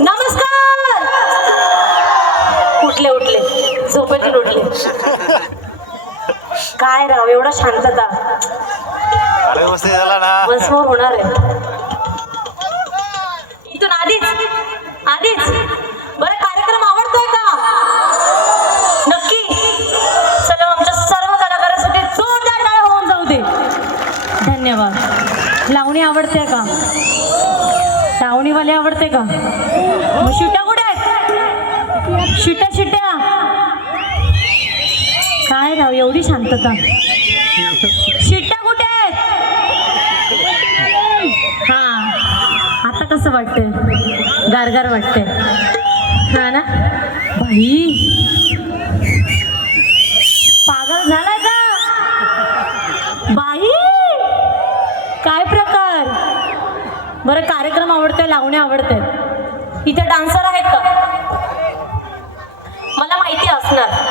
नमस्कार. उठले उठले, झोपेतून उठले. काय राव एवढा शांतता. वसमोर होणार आहे इथून आधीच बरं. कार्यक्रम आवडतोय का? नक्की. चला आमच्या सर्व कलाकारांसाठी जोरदार टाळ्या होऊन जाऊ दे. धन्यवाद. लावणी आवडते का? लावणीवाले आवडते का? मग शिट्या कुठे आहेत? शिट्या काय राव एवढी शांतता. शिट्या कुठे आहेत? हा आता कसं वाटतंय? गारगार वाटतंय हा ना. बाई पागल झालाय का बाई? काय प्रकार. बरं कार्यक्रम आवडतोय, लावणी आवडते. इथे डान्सर आहेत का? मला माहिती असणार.